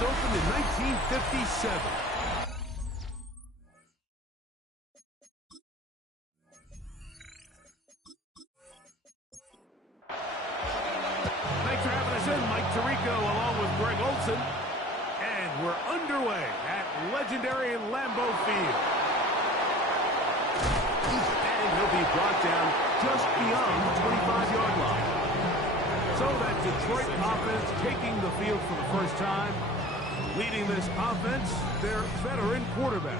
first opened in 1957. Thanks for having us in, Mike Tirico, along with Greg Olson. And we're underway at legendary Lambeau Field. And he'll be brought down just beyond the 25-yard line. So that Detroit offense taking the field for the first time. Leading this offense, their veteran quarterback.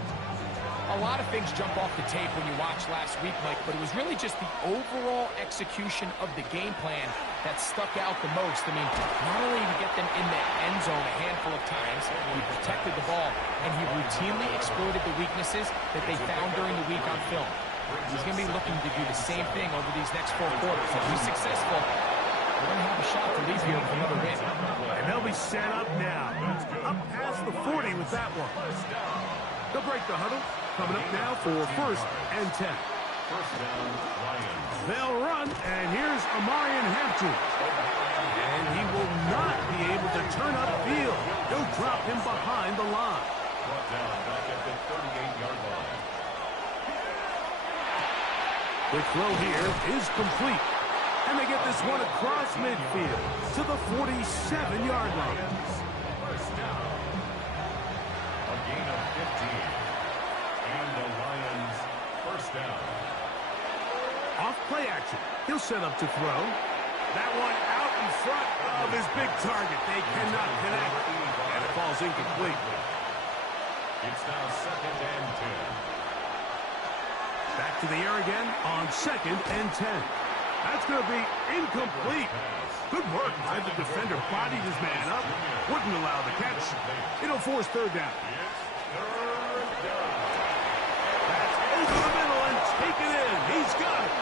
A lot of things jump off the tape when you watch last week, Mike, but it was really just the overall execution of the game plan that stuck out the most. I mean, not only did he get them in the end zone a handful of times, he protected the ball, and he routinely exploited the weaknesses that they found during the week on film. He's going to be looking to do the same thing over these next 4 quarters. If he's successful, we're going to have a shot to leave here with another win. And they'll be set up now. Up past the 40 with that one. They'll break the huddle. Coming up now for 1st and 10. First down, Lions. They'll run, and here's Amarian Hampton. And he will not be able to turn upfield. He'll drop him behind the line. Brought down back at the 38-yard line. The throw here is complete. And they get this one across midfield to the 47-yard line. First down. A gain of 15. And the Lions first down. Off play action. He'll set up to throw. That one out in front of his big target. They cannot connect. And it falls incomplete. It's now 2nd and 10. Back to the air again on 2nd and 10. That's going to be incomplete. Good work by the defender. Bodied his man up. Wouldn't allow the catch. It'll force 3rd down. That's over the middle and taken in. He's got it.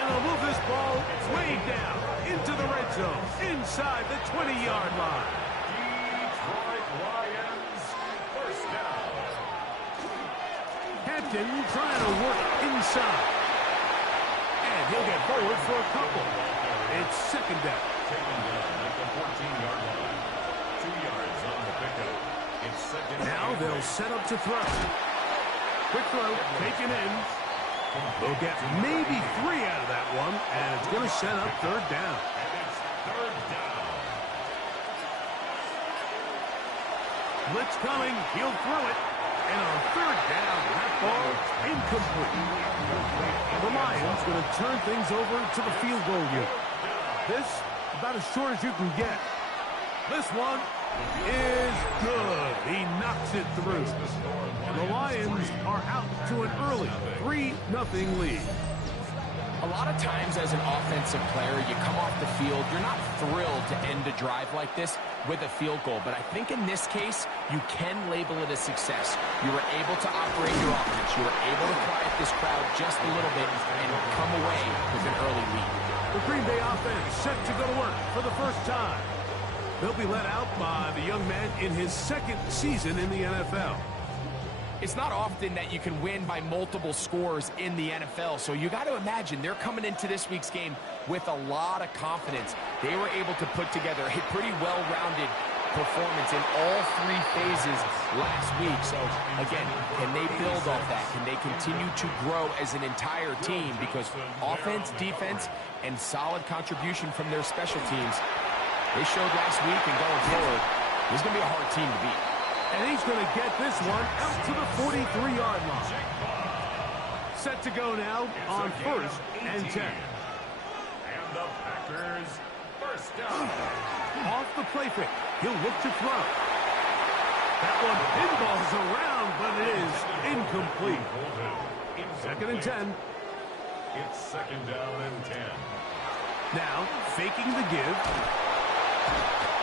And they'll move this ball way down into the red zone, inside the 20-yard line. Detroit Lions first down. Hampton trying to work inside. And he'll get forward for a couple. It's 2nd down. Taken down at the 14-yard line. 2 yards on the pickup. It's 2nd. Now they'll set up to throw. Quick throw, taken in. They'll get maybe 3 out of that one, and it's going to set up 3rd down. And it's 3rd down. Blitz coming, he'll throw it. And on 3rd down, that ball incomplete. The Lions going to turn things over to the field goal unit. This, about as short as you can get. This one is good. He knocks it through. And the Lions are out to an early 3-0 lead. A lot of times as an offensive player, you come off the field, you're not thrilled to end a drive like this with a field goal. But I think in this case, you can label it a success. You were able to operate your offense. You were able to quiet this crowd just a little bit and come away with an early lead. The Green Bay offense set to go to work for the first time. They'll be led out by the young man in his 2nd season in the NFL. It's not often that you can win by multiple scores in the NFL, so you got to imagine they're coming into this week's game with a lot of confidence. They were able to put together a pretty well-rounded performance in all 3 phases last week. So, again, can they build off that? Can they continue to grow as an entire team? Because offense, defense, and solid contribution from their special teams, they showed last week and going forward, this is going to be a hard team to beat. And he's going to get this one out to the 43-yard line. Set to go now on 1st and 10. And the Packers first down. Off the play fake. He'll look to throw. That one pinballs around, but it is incomplete. 2nd and 10. It's 2nd down and 10. Now, faking the give.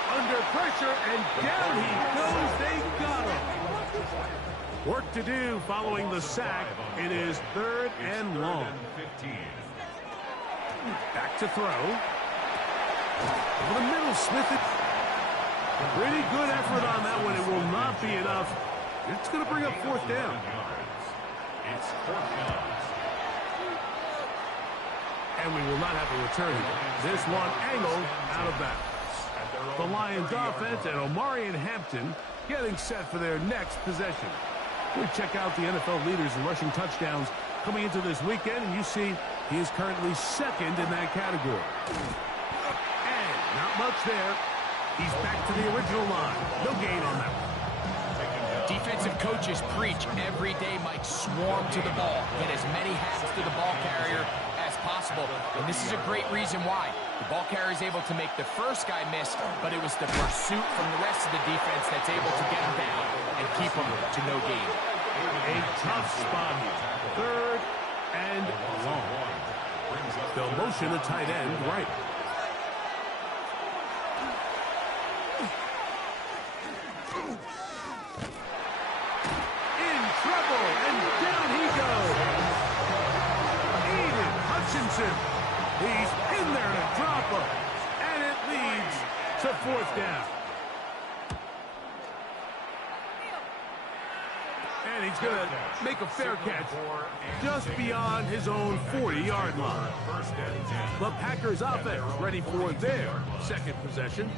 Under pressure, and down he goes. They got him. Work to do following the sack. It is 3rd and long. 15. Back to throw. Over the middle, Smith. Pretty good effort on that one. It will not be enough. It's going to bring up 4th down. It's 4th down. And we will not have a return here. This one angled out of bounds. The Lions offense and Omarion Hampton getting set for their next possession. We check out the NFL leaders in rushing touchdowns coming into this weekend, and you see he is currently second in that category. And not much there. He's back to the original line. No gain on that one. Defensive coaches preach every day, Mike, swarm to the ball. Get as many hats to the ball carrier as possible. And this is a great reason why. The ball carrier is able to make the first guy miss, but it was the pursuit from the rest of the defense that's able to get him down and keep him to no gain. A tough spot here. Third and long. They'll motion the tight end right. In trouble, and down he goes. Aiden Hutchinson. He's in there to drop him, and it leads to fourth down. And he's going to make a fair catch just beyond his own 40-yard line. The Packers offense ready for their second possession.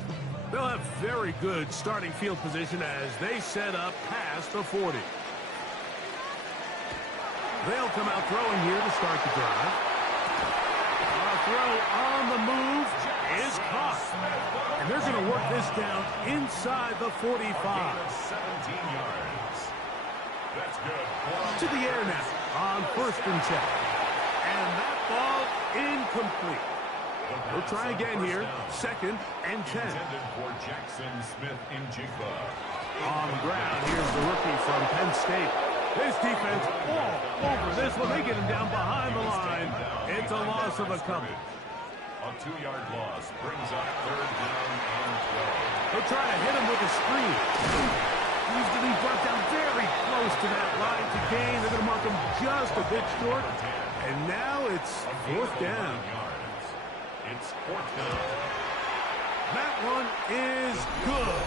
They'll have very good starting field position as they set up past the 40. They'll come out throwing here to start the drive. A throw on the move is caught. And they're going to work this down inside the 45. 17 yards. That's good. To the air now on 1st and 10. And that ball incomplete. We'll try again here. 2nd and 10. Intended for Jackson Smith-Njigba. On the ground, here's the rookie from Penn State. This defense all over this one. They get him down behind the line. It's a loss of a couple. A 2-yard loss brings up 3rd down and 12. They'll try to hit him with a screen. He's going to be brought down very close to that line to gain. They're going to mark him just a bit short. And now it's 4th down. It's 4th down. That one is good.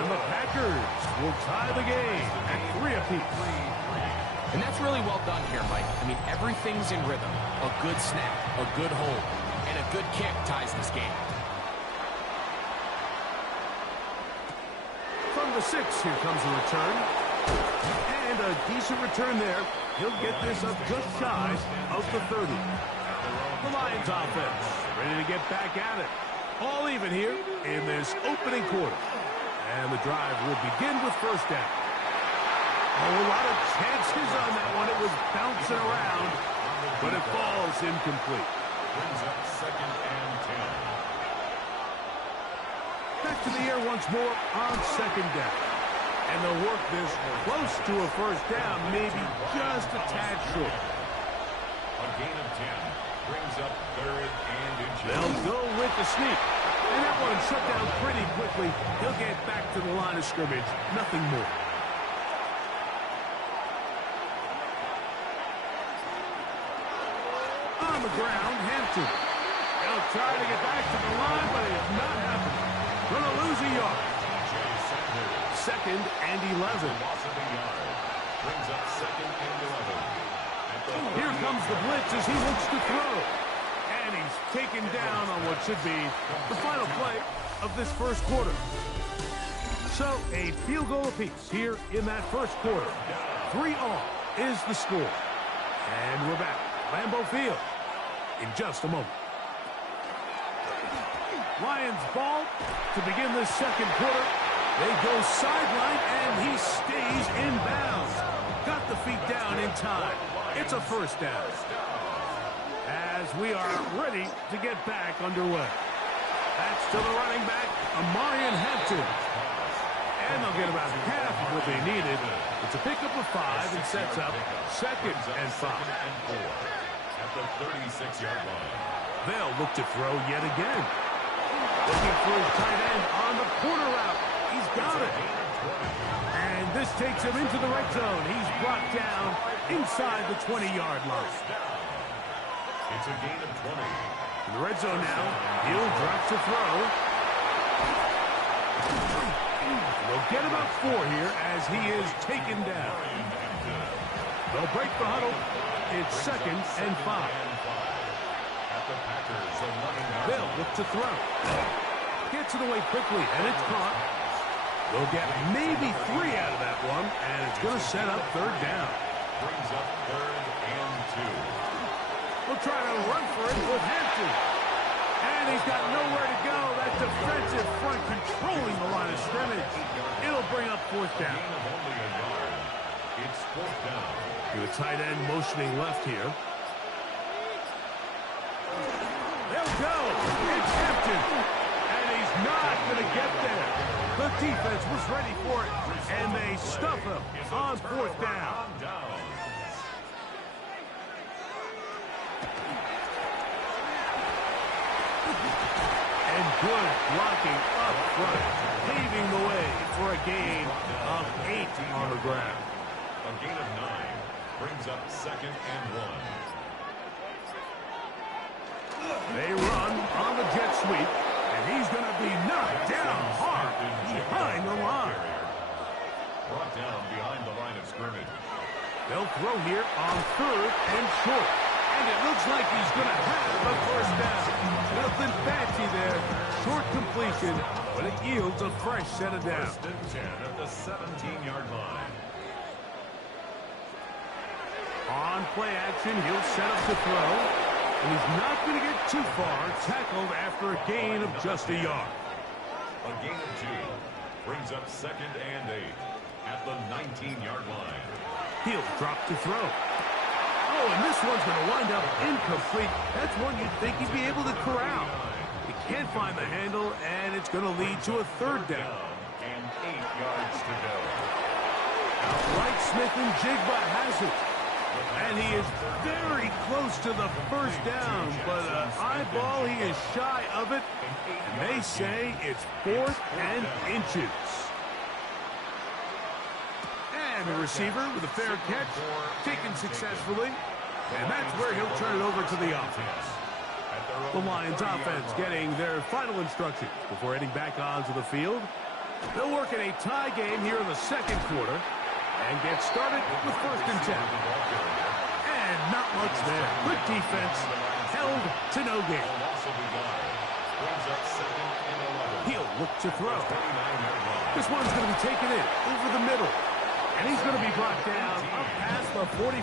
And the Packers will tie the game at 3 apiece. And that's really well done here, Mike. I mean, everything's in rhythm. A good snap, a good hold, and a good kick ties this game. From the 6, here comes a return. And a decent return there. He'll get this up just shy of the 30. The Lions offense ready to get back at it. All even here in this opening quarter. And the drive will begin with 1st down. Oh, a lot of chances on that one. It was bouncing around, but it falls incomplete. Brings up 2nd and 10. Back to the air once more on 2nd down. And they'll work this close to a 1st down, maybe just a tad short. A gain of 10 brings up 3rd and inches. They'll go with the sneak. And that one shut down pretty quickly. He'll get back to the line of scrimmage. Nothing more. On the ground, Hampton. They'll try to get back to the line, but it's not happening. Gonna lose a yard. 2nd and 11. Loss of a yard. Brings up 2nd and 11. Here comes the blitz as he looks to throw. And he's taken down on what should be the final play of this 1st quarter. So a field goal apiece here in that 1st quarter. 3-all is the score. And we're back. Lambeau Field in just a moment. Lions ball to begin this 2nd quarter. They go sideline, and he stays in bounds. Got the feet down in time. It's a 1st down. As we are ready to get back underway. That's to the running back, Omarion Hampton. And they'll get about half of what they needed. It's a pickup of 5 and sets up 2nd and 5. At the 36-yard line. They'll look to throw yet again. Looking for his tight end on the corner route. He's got it. And this takes him into the red zone. He's brought down inside the 20-yard line. It's a gain of 20. In the red zone now, he'll drop to throw. They'll get about 4 here as he is taken down. They'll break the huddle. It's 2nd and 5. At the Packers' 11-yard line. They'll look to throw. Gets it away quickly, and it's caught. They'll get maybe 3 out of that one, and it's going to set up third down. Brings up 3rd and 2. We'll try to run for it with Hampton. And he's got nowhere to go. That defensive front controlling the line of scrimmage. It'll bring up 4th down. Gain of only a yard. It's 4th down. The tight end motioning left here. They'll go. It's Hampton. And he's not going to get there. The defense was ready for it. And they stuff him on 4th down. And good blocking up front, paving the way for a gain of 8 on the ground. A gain of 9 brings up 2nd and 1. They run on the jet sweep, and he's going to be knocked down hard behind the line. Brought down behind the line of scrimmage. They'll throw here on 3rd and short. And it looks like he's going to have a 1st down. Nothing fancy there. Short completion, but it yields a fresh set of downs. 1st and 10 at the 17-yard line. On play action, he'll set up to throw. And he's not going to get too far, tackled after a gain of just a yard. A gain of 2 brings up 2nd and 8 at the 19-yard line. He'll drop to throw. Oh, and this one's going to wind up incomplete. That's one you'd think he'd be able to corral. He can't find the handle, and it's going to lead to a 3rd down. And 8 yards to go. Outright Smith and Jigba has it. And he is very close to the 1st down, but an eyeball, he is shy of it. And they say it's 4th and inches. And the receiver with a fair catch, taken successfully. And that's where he'll turn it over to the offense. The Lions offense getting their final instructions before heading back onto the field. They'll work in a tie game here in the 2nd quarter and get started with 1st and 10. And not much there. Good defense, held to no gain. He'll look to throw. This one's going to be taken in over the middle. And he's going to be brought down up past the 45.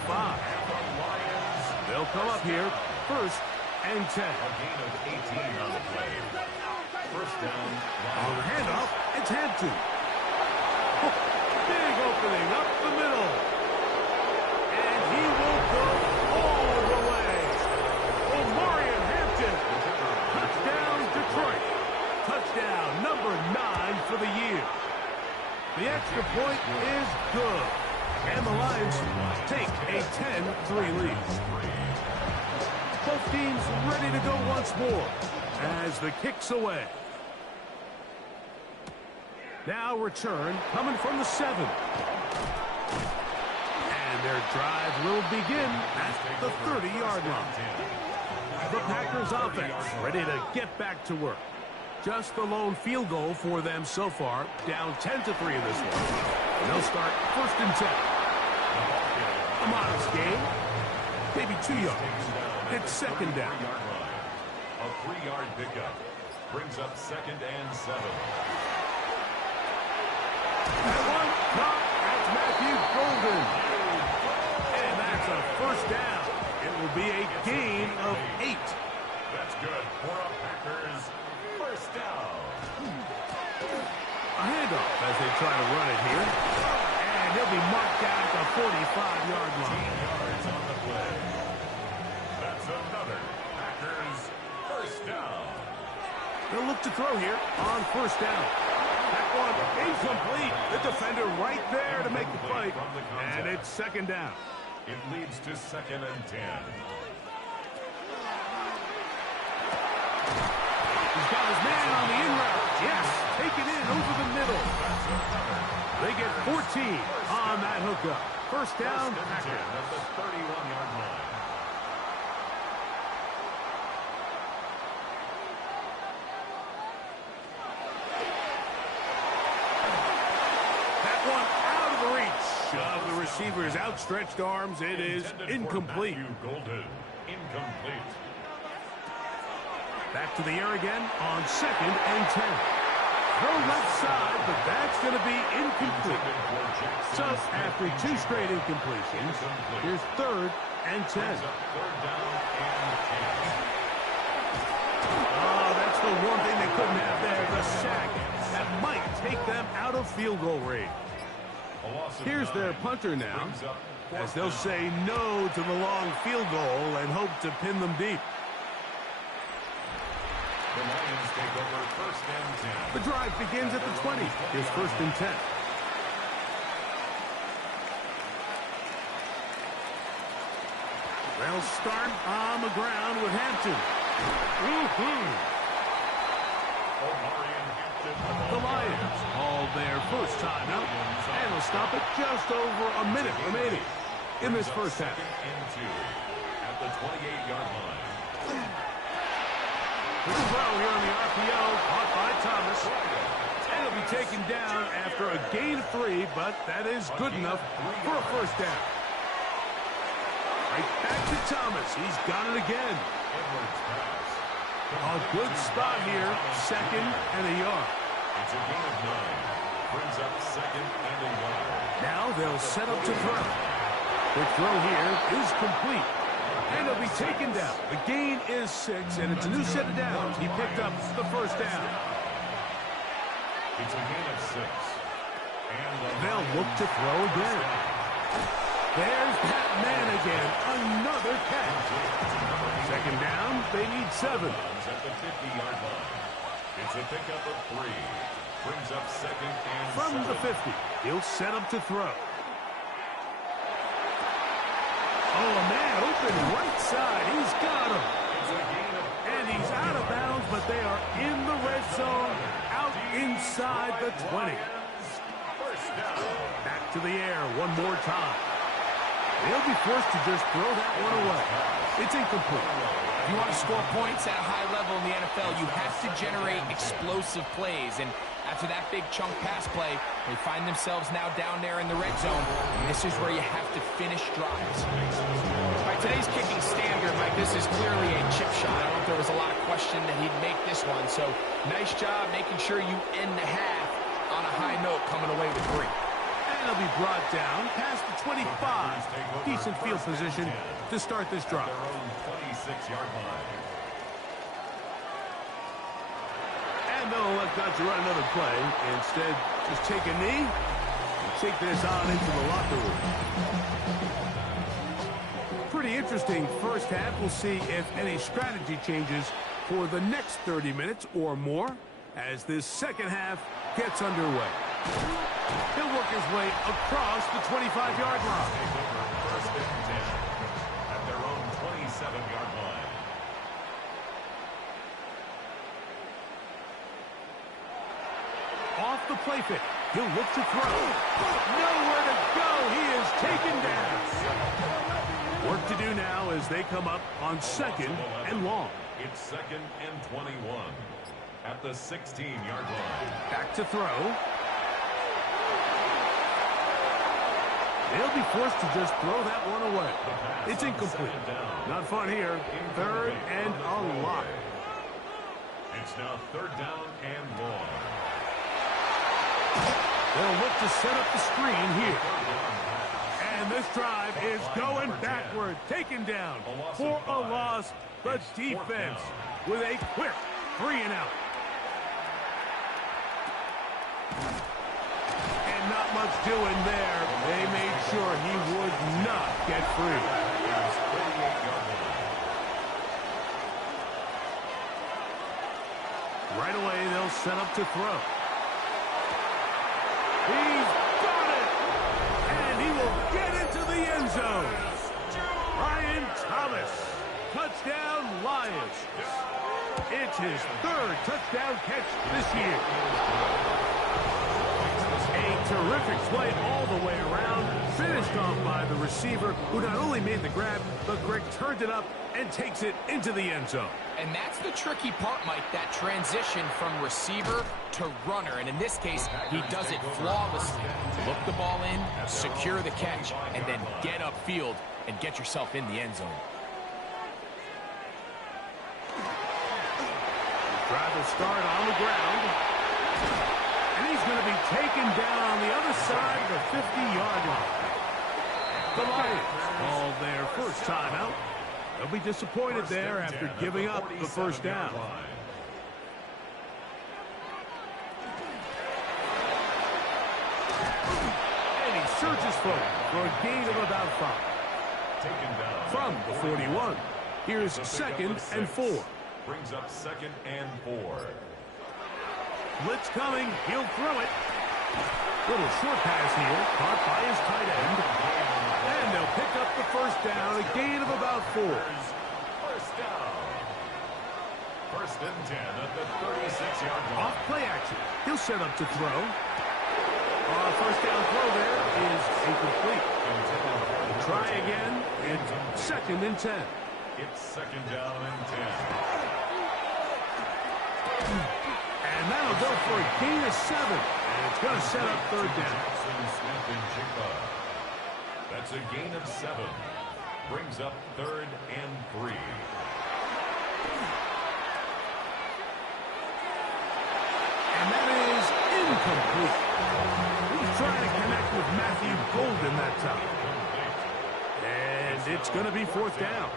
They'll come up here, 1st and 10. A gain of 18 on the play. 1st down. On the handoff, it's Hampton. Big opening up the middle. And he will go all the way. Omarion Hampton. Touchdown, Detroit. Touchdown number 9 for the year. The extra point is good. And the Lions take a 10-3 lead. Both teams ready to go once more as the kick's away. Now return coming from the 7. And their drive will begin at the 30-yard line. The Packers offense ready to get back to work. Just the lone field goal for them so far, down 10-3 in this one. And they'll start 1st and 10. A modest gain, maybe 2 yards. It's 2nd down. A 3-yard pickup brings up 2nd and 7. That one caught. That's Matthew Golden. And that's a 1st down. It will be a gain of 8. That's good for a Packers 1st down. A handoff as they try to run it here. And he'll be marked down at the 45-yard line. 18 yards on the play. That's another Packers 1st down. They'll look to throw here on 1st down. That one incomplete. The defender right there to make the fight. And it's 2nd down. It leads to 2nd and 10. He's got his man on the in route. Yes, take it in over the middle. They get 14 on that hookup. 1st down, Packers. At the 31-yard line. That one out of the reach of the receiver's outstretched arms. It is incomplete. Matthew Golden, incomplete. Back to the air again on 2nd and 10. Throw left side, but that's going to be incomplete. So after 2 straight incompletions, here's 3rd and 10. Oh, that's the one thing they couldn't have there, the sack. That might take them out of field goal range. Here's their punter now, as they'll say no to the long field goal and hope to pin them deep. The Lions take over 1st and 10. The drive begins at the 20. Here's 1st and 10. They'll start on the ground with Hampton. The Lions called their first timeout, and will stop it just over a minute remaining in this first half. 2nd and 2 at the 28-yard line. Good throw here on the RPO, caught by Thomas. And it'll be taken down after a gain of 3, but that is good enough for a first down. Right back to Thomas. He's got it again. A good spot here, 2nd and a yard. It's a gain of 9. Brings up 2nd and a yard. Now they'll set up to throw. The throw here is complete. And it'll be taken down. The gain is 6, and it's a new set of downs. He picked up the first down. It's a gain of 6. And they'll look to throw again. There's that man again. Another catch. 2nd down. They need 7. At the 50-yard line. It's a pickup of 3. Brings up 2nd and From 7. the 50, he'll set up to throw. Oh, a man open right side. He's got him. And he's out of bounds, but they are in the red zone, out inside the 20. Back to the air one more time. They'll be forced to just throw that one away. It's incomplete. If you want to score points at a high level in the NFL, you have to generate explosive plays. And after that big chunk pass play, they find themselves now down there in the red zone. And this is where you have to finish drives. By today's kicking standard, Mike, this is clearly a chip shot. I don't know if there was a lot of question that he'd make this one. So nice job making sure you end the half on a high note, coming away with 3. And he'll be brought down past the 25. Decent field position to start this drive. Their own 26-yard line. And they'll let Dodger run another play. Instead, just take a knee and take this on into the locker room. Pretty interesting first half. We'll see if any strategy changes for the next 30 minutes or more as this second half gets underway. He'll work his way across the 25-yard line. First and 10 at their own 27-yard line. Off the play fake. He'll look to throw. Nowhere to go. He is taken down. Work to do now as they come up on 2nd and long. It's 2nd and 21 at the 16-yard line. Back to throw. They'll be forced to just throw that one away. It's incomplete. Not fun here. 3rd and a lot. It's now 3rd down and long. They'll look to set up the screen here. And this drive is going backward. Taken down for a loss. The defense with a quick 3 and out. And not much doing there. They made sure he would not get free. Right away, they'll set up to throw. He's got it! And he will get into the end zone. Brian Thomas. Touchdown, Lions. It's his 3rd touchdown catch this year. A terrific play all the way around. Finished off by the receiver, who not only made the grab, but Greg turned it up and takes it into the end zone. And that's the tricky part, Mike, that transition from receiver to runner. And in this case, he does it flawlessly. Look the ball in, secure the catch, and then get upfield and get yourself in the end zone. Drive will start on the ground. And he's going to be taken down on the other side of the 50-yard line. The Lions called their first timeout. They'll be disappointed there after giving up the first down. And he surges forward for a gain of about 5. From the 41, here's 2nd and 4. Brings up 2nd and 4. Blitz coming. He'll throw it. Little short pass here. Caught by his tight end. And they'll pick up the first down. A gain of about 4. First down. 1st and 10 at the 36-yard line. Off play action. He'll set up to throw. First down throw there is incomplete. Try again. It's 2nd and 10. It's 2nd down and 10. And that'll go for a gain of 7. And it's going to set up 3rd down. Smith and Jigba. That's a gain of 7. Brings up 3rd and 3. And that is incomplete. He's trying to connect with Matthew Golden that time. And it's going to be 4th down.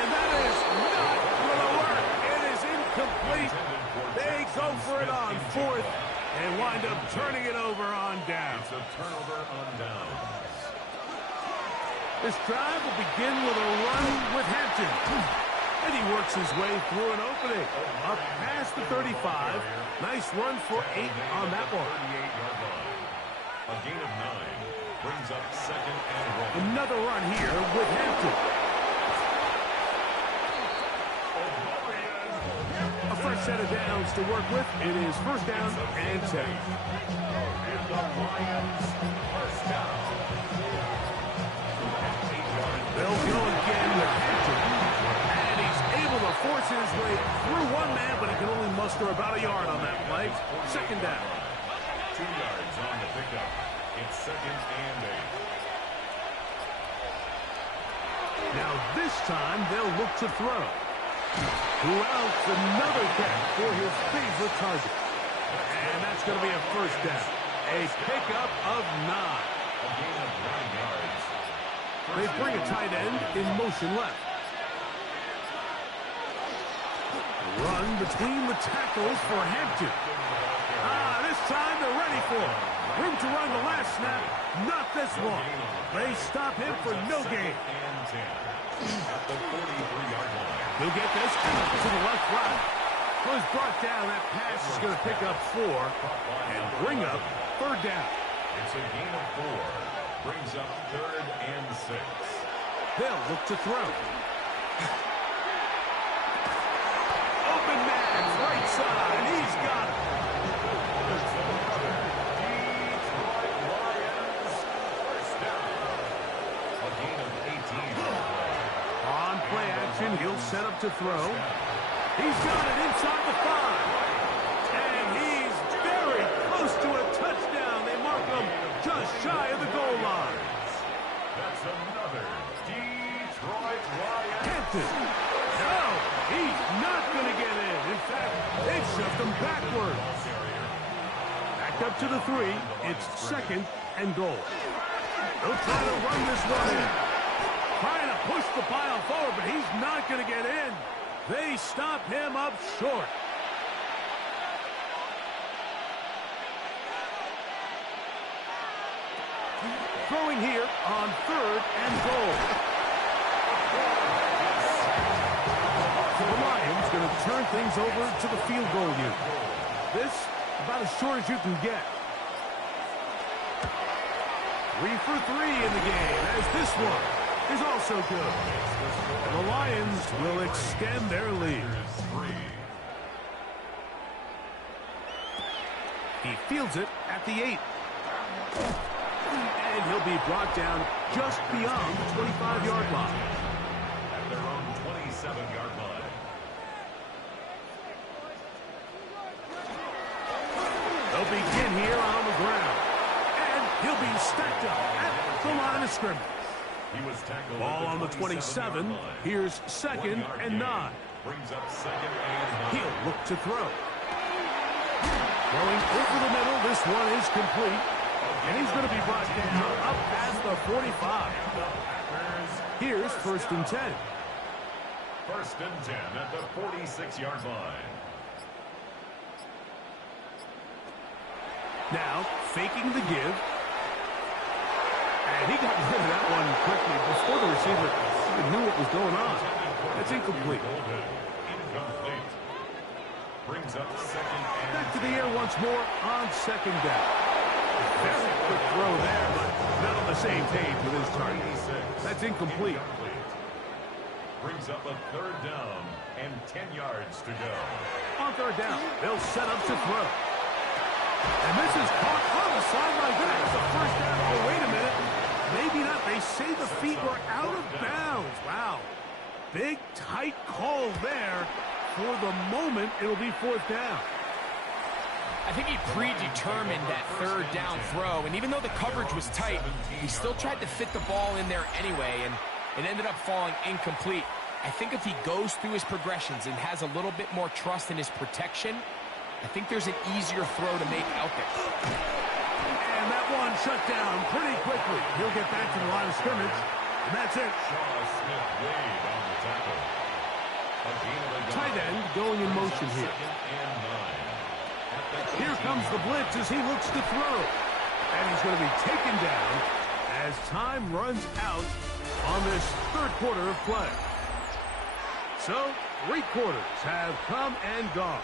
And that is not going to work. It is incomplete. They go for it on 4th and wind up turning it over on down. It's a turnover on downs. This drive will begin with a run with Hampton. And he works his way through an opening. Up past the 35. Nice run for 8 on that one. 38-yard line. A gain of 9 brings up 2nd and 1. Another run here with Hampton. A fresh set of downs to work with. It is 1st down and 10. And the Lions first down. They'll go again with Hampton. And he's able to force his way through one man, but he can only muster about a yard on that play. 2nd down. 2 yards on the pickup. It's 2nd and 8. Now this time they'll look to throw. Who else? Another catch for his favorite target. And that's going to be a 1st down. A pickup of 9. A gain of 9 yards. They bring a tight end in motion left. Run between the tackles for Hampton. This time they're ready for it. Room to run the last snap. Not this one. They stop him for no gain. And 10 at the 43-yard line. He'll get this to the left right. Was brought down. That pass is going to pick up 4 and bring up 3rd down. It's a gain of 4. Brings up 3rd and 6. They'll look to throw. Open man, right side. He's got it. On play action, he'll set up to throw. He's got it inside the 5. And he's very close to a touchdown. They mark him just shy of the goal line. That's another Detroit Lions. Hampton. No, he's not going to get in. In fact, they've shoved him backward. Back up to the 3. It's 2nd and goal. They'll try to run this one in. Trying to push the pile forward, but he's not going to get in. They stop him up short. Throwing here on 3rd and goal. So the Lions going to turn things over to the field goal unit. This, about as short as you can get. 3 for 3 in the game, as this one is also good. And the Lions will extend their lead. He fields it at the 8. And he'll be brought down just beyond the 25-yard line. At their own 27-yard line. They'll begin here on the ground. And he'll be stacked up at the line of scrimmage. He was tackled Ball at on the 27. 27-yard line. Here's 2nd and 9. Brings up 2nd and 9. He'll look to throw. Going over the middle, this one is complete. And he's going to be brought down up past the 45. Here's 1st and 10. 1st and 10 at the 46-yard line. Now, faking the give. And he got rid of that one quickly before the receiver even knew what was going on. That's incomplete. Incomplete. Brings up 2nd and Back to the air once more on 2nd down. Very quick throw there, but not on the same page with his target. That's incomplete. Brings up a 3rd down and 10 yards to go. On 3rd down, they'll set up to throw. And this is caught on the sideline. There's a 1st down. Oh, wait a minute. Maybe not. They say the feet were out of bounds. Wow. Big, tight call there. For the moment, it'll be 4th down. I think he predetermined that 3rd down throw, and even though the coverage was tight, he still tried to fit the ball in there anyway, and it ended up falling incomplete. I think if he goes through his progressions and has a little bit more trust in his protection, I think there's an easier throw to make out there. And that one shut down pretty quickly. He'll get back to the line of scrimmage, and that's it. Shaw Smith Wade on the tackle. Tight end going in motion here. Here comes the blitz as he looks to throw. And he's going to be taken down as time runs out on this 3rd quarter of play. So, 3 quarters have come and gone.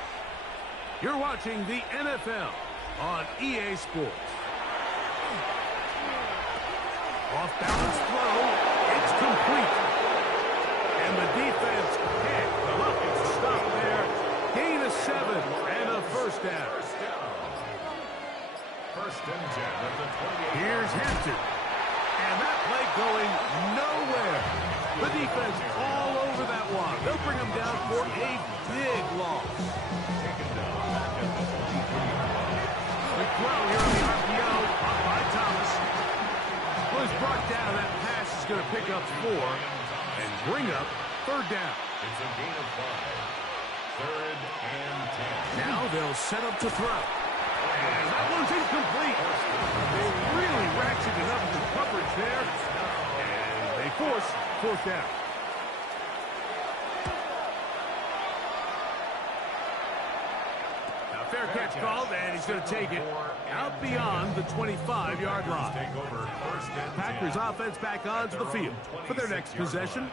You're watching the NFL on EA Sports. Off-balance throw. It's complete. And the defense can't come up with a stop there. Gain of 7 and a 1st down. 1st and 10 at the 28. Here's Hampton. And that play going nowhere. The defense all over that one. They'll bring him down for a big loss. The throw here on the RPO, up by Thomas. Was brought down. That pass is going to pick up 4 and bring up 3rd down. It's a gain of 5. 3rd and 10. Now they'll set up to throw. And that one's incomplete. They really ratcheted up the coverage there. And they force 4th down. Now fair catch called, and he's going to take it out beyond the 25-yard line. Take over 1st and 10. Packers offense back onto the field for their next possession.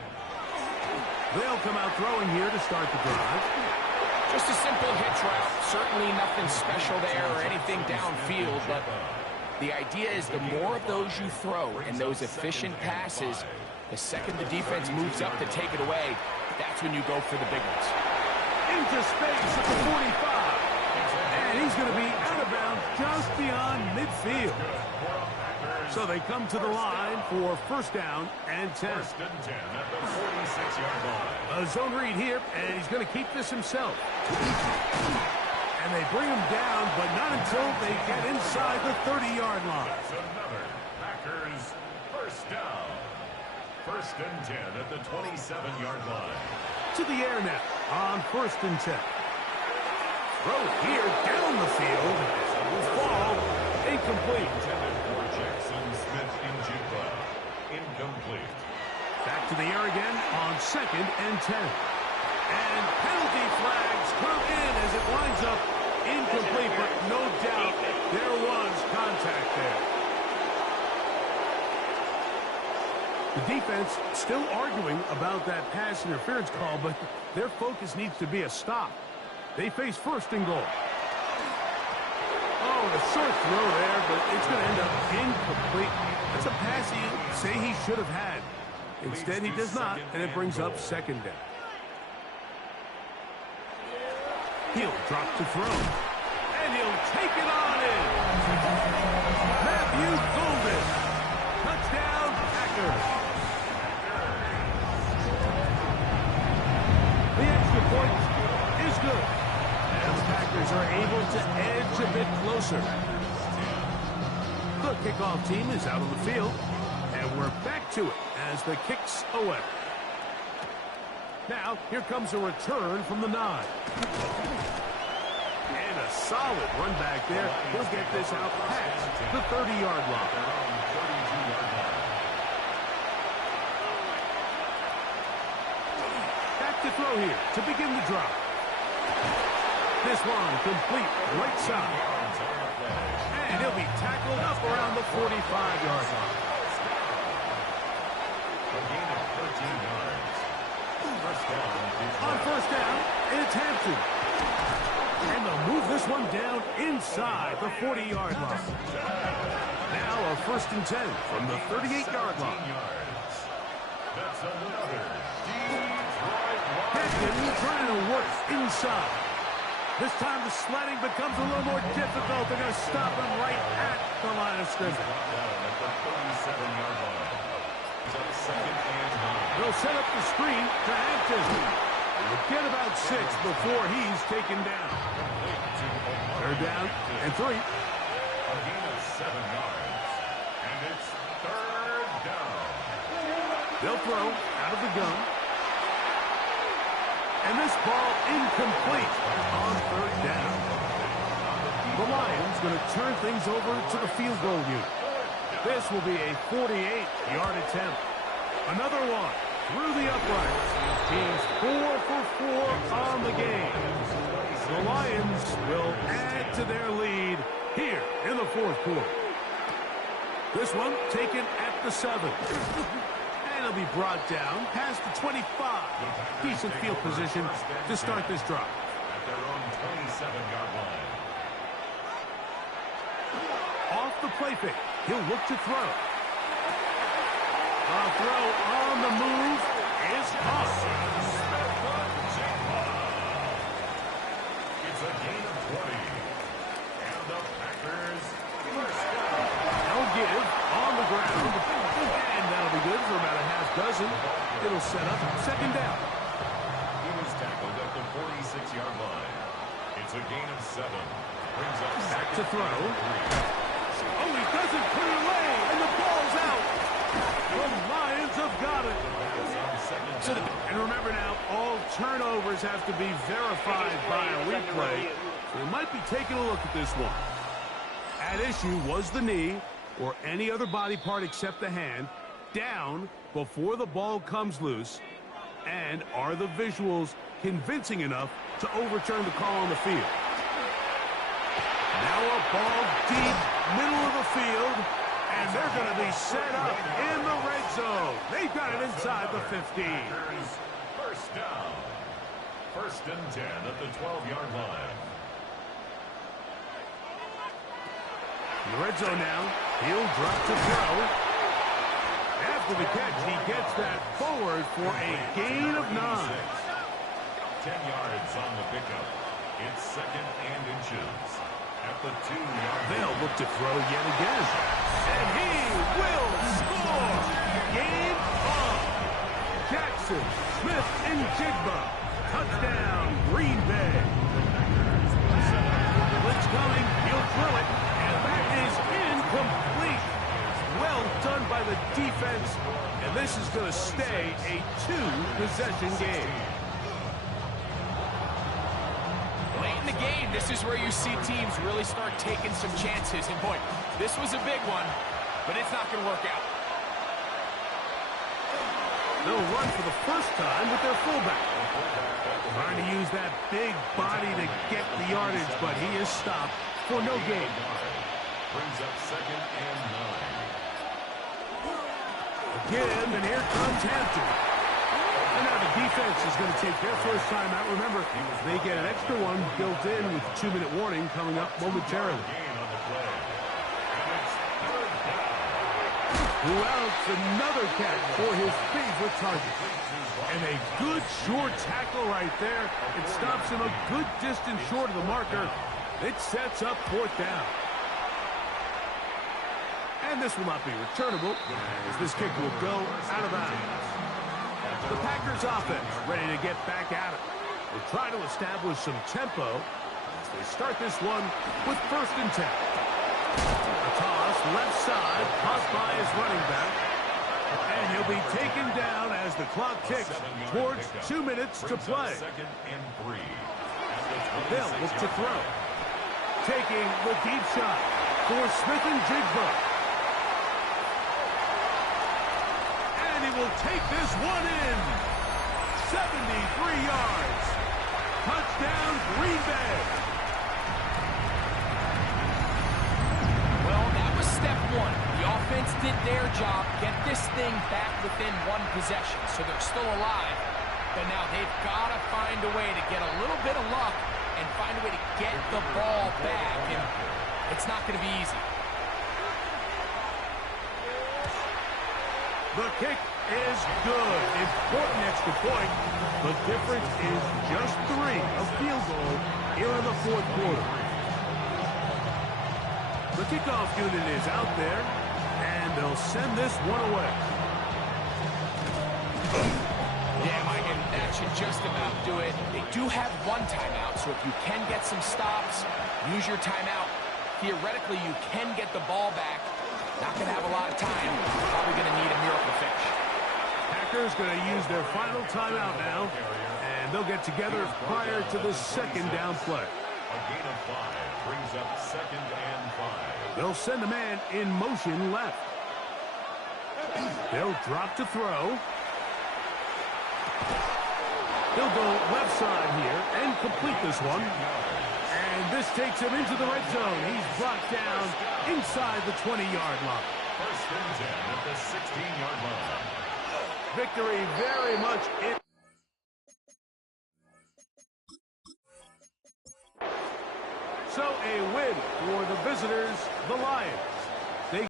They'll come out throwing here to start the drive. Just a simple hitch route. Certainly nothing special there or anything downfield, but the idea is the more of those you throw and those efficient passes, the second the defense moves up to take it away, that's when you go for the big ones. Into space at the 45. And he's going to be out of bounds just beyond midfield. So they come to the line for 1st down and 10. 1st and 10 at the 46-yard line. A zone read here, and he's going to keep this himself. And they bring him down, but not until they get inside the 30-yard line. That's another Packers 1st down. 1st and 10 at the 27-yard line. To the air now on 1st and 10. Throw here down the field. Will fall incomplete. Intended for Jackson Smith-Njigba. Incomplete. Back to the air again on 2nd and 10. And penalty flags come in as it winds up incomplete, but no doubt there was contact there. The defense still arguing about that pass interference call, but their focus needs to be a stop. They face 1st and goal. Oh, a short throw there, but it's going to end up incomplete. That's a pass he say he should have had. Instead, he does not, and it brings up 2nd down. He'll drop to throw, and he'll take it on in. Matthew Golden. Touchdown, Packers. The extra point is good. And the Packers are able to edge a bit closer. The kickoff team is out on the field, and we're back to it as the kick's away. Now, here comes a return from the 9. And a solid run back there. He'll get this out past the 30-yard line. Back to throw here to begin the drive. This one complete right side. And he'll be tackled up around the 45-yard line. A gain of 13 yards. On first down, it's Hampton. And they'll move this one down inside the 40-yard line. Now a 1st and 10 from the 38-yard line. That's another Hampton trying to work inside. This time the sledding becomes a little more difficult. They're going to stop him right at the line of scrimmage. at the 37-yard line. He's up 2nd and 9. They'll set up the screen to Hampton. He'll get about 6 before he's taken down. 3rd down and 3. A gain of 7 yards. And it's 3rd down. They'll throw out of the gun. And this ball incomplete on 3rd down. The Lions going to turn things over to the field goal unit. This will be a 48-yard attempt. Another one through the uprights. Teams 4 for 4 on the game. The Lions will add to their lead here in the 4th quarter. This one taken at the 7. And it'll be brought down past the 25. Decent field position to start this drive. At their own 27-yard line. Off the play fake, he'll look to throw. A throw on the move is caught. It's a gain of 20. And the Packers first down. They'll give on the ground. And that'll be good for about a half dozen. It'll set up 2nd down. He was tackled at the 46-yard line. It's a gain of 7. Brings up Back to 2nd throw. and 3. Oh, he doesn't put it away, and the ball's out. The Lions have got it. And remember now, all turnovers have to be verified by a replay. So they might be taking a look at this one. At issue was the knee, or any other body part except the hand, down before the ball comes loose. And are the visuals convincing enough to overturn the call on the field? Now a ball deep, middle of the field, and they're going to be set up in the red zone. They've got it inside the 15. First down. 1st and 10 at the 12-yard line. In the red zone now, he'll drop to throw. After the catch, he gets that forward for a gain of 9. 10 yards on the pickup. It's 2nd and inches. At the 2-yard line. They'll look to throw yet again. And he will score! Game on! Jackson, Smith, and Jigba. Touchdown, Green Bay. Blitz coming, he'll throw it, and that is incomplete. Well done by the defense, and this is going to stay a 2-possession game. Late in the game, this is where you see teams really start taking some chances. And boy, this was a big one, but it's not going to work out. They'll run for the first time with their fullback. Trying to use that big body to get the yardage, but he is stopped for no gain. Brings up 2nd and 9. Again, and here comes Hampton. And now the defense is going to take their first time out. Remember, they get an extra one built in with 2-minute warning coming up momentarily. Gain on the play. And it's 3rd down. Who else? Another catch for his favorite target. And a good short tackle right there. It stops him a good distance short of the marker. It sets up 4th down. And this will not be returnable as this kick will go out of bounds. The Packers offense ready to get back at it. They'll try to establish some tempo as they start this one with 1st and 10. A toss left side, caught by his running back. And he'll be taken down as the clock ticks towards 2 minutes to play. Second and 3. They'll look to throw. Taking the deep shot for Smith-Njigba. And he will take this one in. 73 yards. Touchdown, Green Bay. Well, that was step one. The offense did their job, get this thing back within one possession, so they're still alive. But now they've got to find a way to get a little bit of luck and find a way to get the ball back, and it's not going to be easy. The kick is good. Important extra point. The difference is just 3, a field goal here in the fourth quarter. The kickoff unit is out there, and they'll send this one away. Yeah, Mike, and that should just about do it. They do have one timeout, so if you can get some stops, use your timeout. Theoretically, you can get the ball back. Not going to have a lot of time. Probably going to need a miracle finish. Packers going to use their final timeout now, and they'll get together prior to the second down play. A gain of 5 brings up second and 5. They'll send a man in motion left. They'll drop to throw. He'll go left side here and complete this one. And this takes him into the red zone. He's brought down inside the 20-yard line. First and 10 at the 16-yard line. Victory very much in. So a win for the visitors, the Lions.